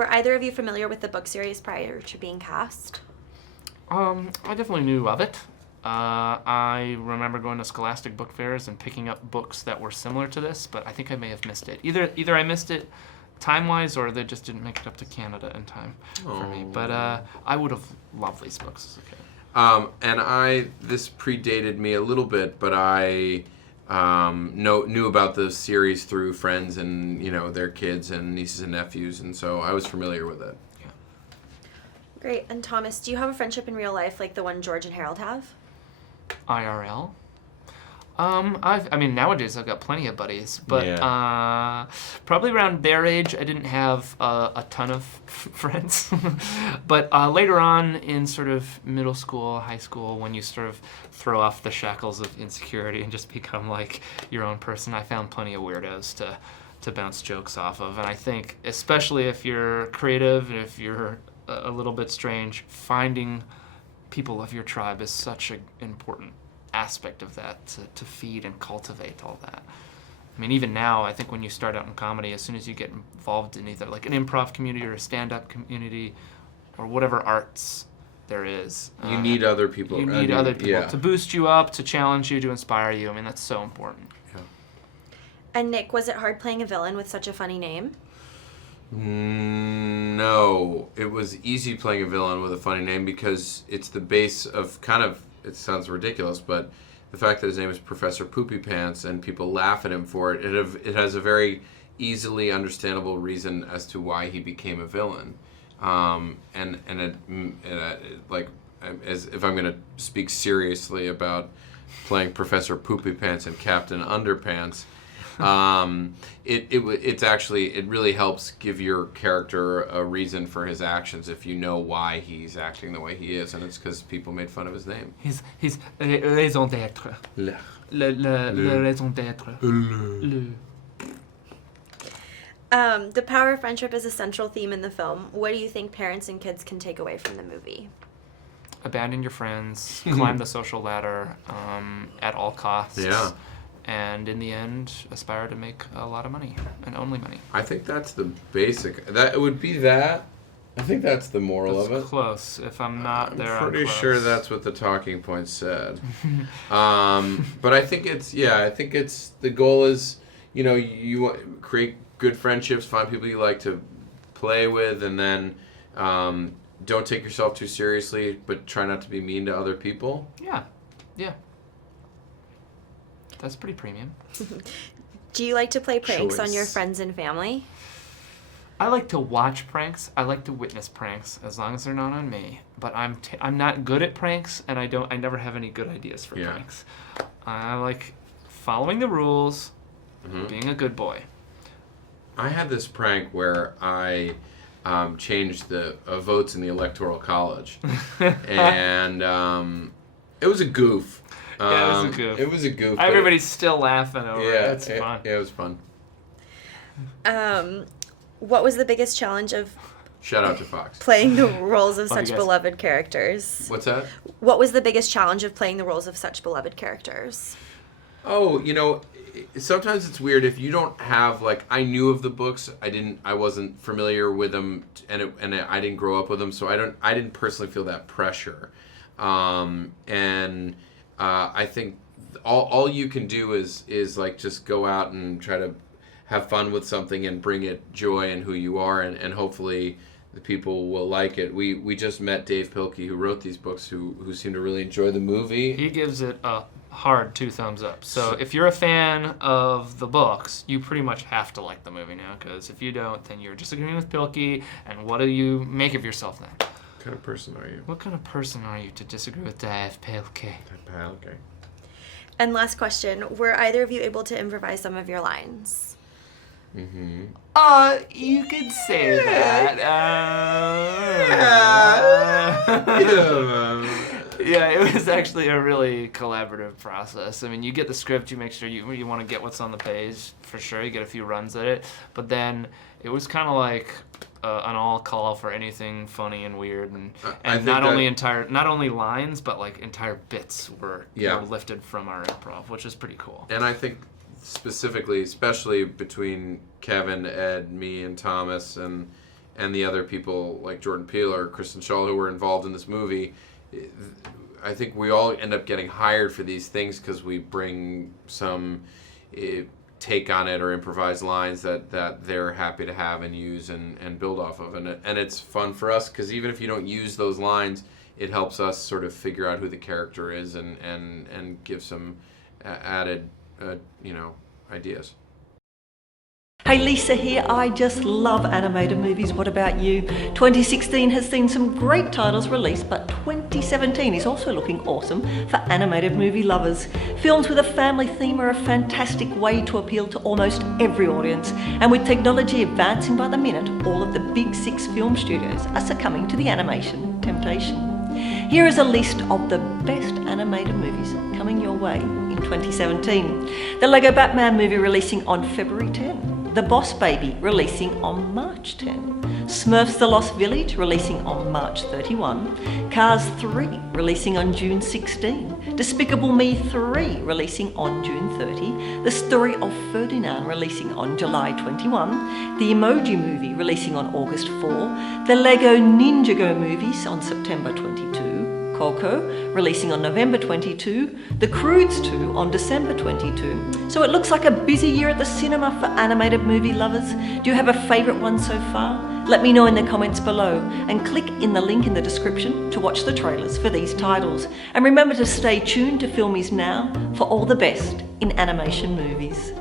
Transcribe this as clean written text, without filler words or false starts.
Were either of you familiar with the book series prior to being cast? I definitely knew of it. I remember going to Scholastic book fairs and picking up books that were similar to this, but I think I may have missed it. Either I missed it time-wise, or they just didn't make it up to Canada in time for me. But I would have loved these books as a kid. This predated me a little bit, but I knew about the series through friends and, their kids and nieces and nephews, and so I was familiar with it. Yeah. Great. And Thomas, do you have a friendship in real life like the one George and Harold have? IRL? Nowadays I've got plenty of buddies, but probably around their age I didn't have a ton of friends. But later on in sort of middle school, high school, when you sort of throw off the shackles of insecurity and just become like your own person, I found plenty of weirdos to bounce jokes off of. And I think, especially if you're creative and if you're a little bit strange, finding people of your tribe is such an important aspect of that, to feed and cultivate all that. I mean, even now, I think when you start out in comedy, as soon as you get involved in either like an improv community or a stand-up community or whatever arts there is, you need other people. You need other people to boost you up, to challenge you, to inspire you. I mean, that's so important. Yeah. And Nick, was it hard playing a villain with such a funny name? No, it was easy playing a villain with a funny name because it's the base of kind of, it sounds ridiculous, but the fact that his name is Professor Poopy Pants and people laugh at him for it, it has a very easily understandable reason as to why he became a villain. As if I'm going to speak seriously about playing Professor Poopy Pants and Captain Underpants, it really helps give your character a reason for his actions if you know why he's acting the way he is, and it's because people made fun of his name. He's raison d'être. Le raison d'être. The power of friendship is a central theme in the film. What do you think parents and kids can take away from the movie? Abandon your friends, climb the social ladder at all costs. Yeah. And in the end, aspire to make a lot of money, and only money. I think that's the basic. That would be that. I think that's the moral of it. Close. If I'm not there, I'm pretty close. sure that's what the talking points said. But I think it's the goal is, you create good friendships, find people you like to play with, and then don't take yourself too seriously, but try not to be mean to other people. Yeah. That's pretty premium. Do you like to play pranks on your Choice. friends and family? I like to watch pranks. I like to witness pranks, as long as they're not on me. But I'm not good at pranks, and I never have any good ideas for pranks. I like following the rules, being a good boy. I had this prank where I changed the votes in the Electoral College, and it was a goof. Yeah, it was a goof. It was a goof. Everybody's still laughing over it. It's fun. Yeah, it was fun. What was the biggest challenge of Shout out to Fox. playing the roles of Love you such guys. beloved characters? What's that? What was the biggest challenge of playing the roles of such beloved characters? Oh, sometimes it's weird if you don't have, like, I knew of the books, I wasn't familiar with them, and I didn't grow up with them, so I didn't personally feel that pressure. I think all you can do is like just go out and try to have fun with something and bring it joy in who you are, and hopefully the people will like it. We just met Dave Pilkey, who wrote these books, who seemed to really enjoy the movie. He gives it a hard 2 thumbs up. So if you're a fan of the books, you pretty much have to like the movie now, because if you don't, then you're disagreeing with Pilkey, and what do you make of yourself then? What kind of person are you? What kind of person are you to disagree with Dave Pilkey? Okay. And last question, were either of you able to improvise some of your lines? Mm-hmm. You could say that. Yeah, it was actually a really collaborative process. I mean, you get the script, you make sure you want to get what's on the page, for sure. You get a few runs at it. But then it was kind of like an all call for anything funny and weird, and not only lines, but like entire bits were lifted from our improv, which is pretty cool. And I think especially between Kevin, Ed, me, and Thomas, and and the other people like Jordan Peele or Kristen Schaal who were involved in this movie, I think we all end up getting hired for these things because we bring some take on it or improvised lines that they're happy to have and use and build off of. And it's fun for us because even if you don't use those lines, it helps us sort of figure out who the character is and give some added, ideas. Hey, Lisa here. I just love animated movies. What about you? 2016 has seen some great titles released, but 2017 is also looking awesome for animated movie lovers. Films with a family theme are a fantastic way to appeal to almost every audience. And with technology advancing by the minute, all of the big 6 film studios are succumbing to the animation temptation. Here is a list of the best animated movies coming your way in 2017. The Lego Batman movie releasing on February 10. The Boss Baby releasing on March 10. Smurfs The Lost Village releasing on March 31. Cars 3 releasing on June 16. Despicable Me 3 releasing on June 30. The Story of Ferdinand releasing on July 21. The Emoji Movie releasing on August 4. The Lego Ninjago movies on September 22. Coco releasing on November 22, The Croods 2 on December 22. So it looks like a busy year at the cinema for animated movie lovers. Do you have a favourite one so far? Let me know in the comments below and click in the link in the description to watch the trailers for these titles. And remember to stay tuned to Film Is Now for all the best in animation movies.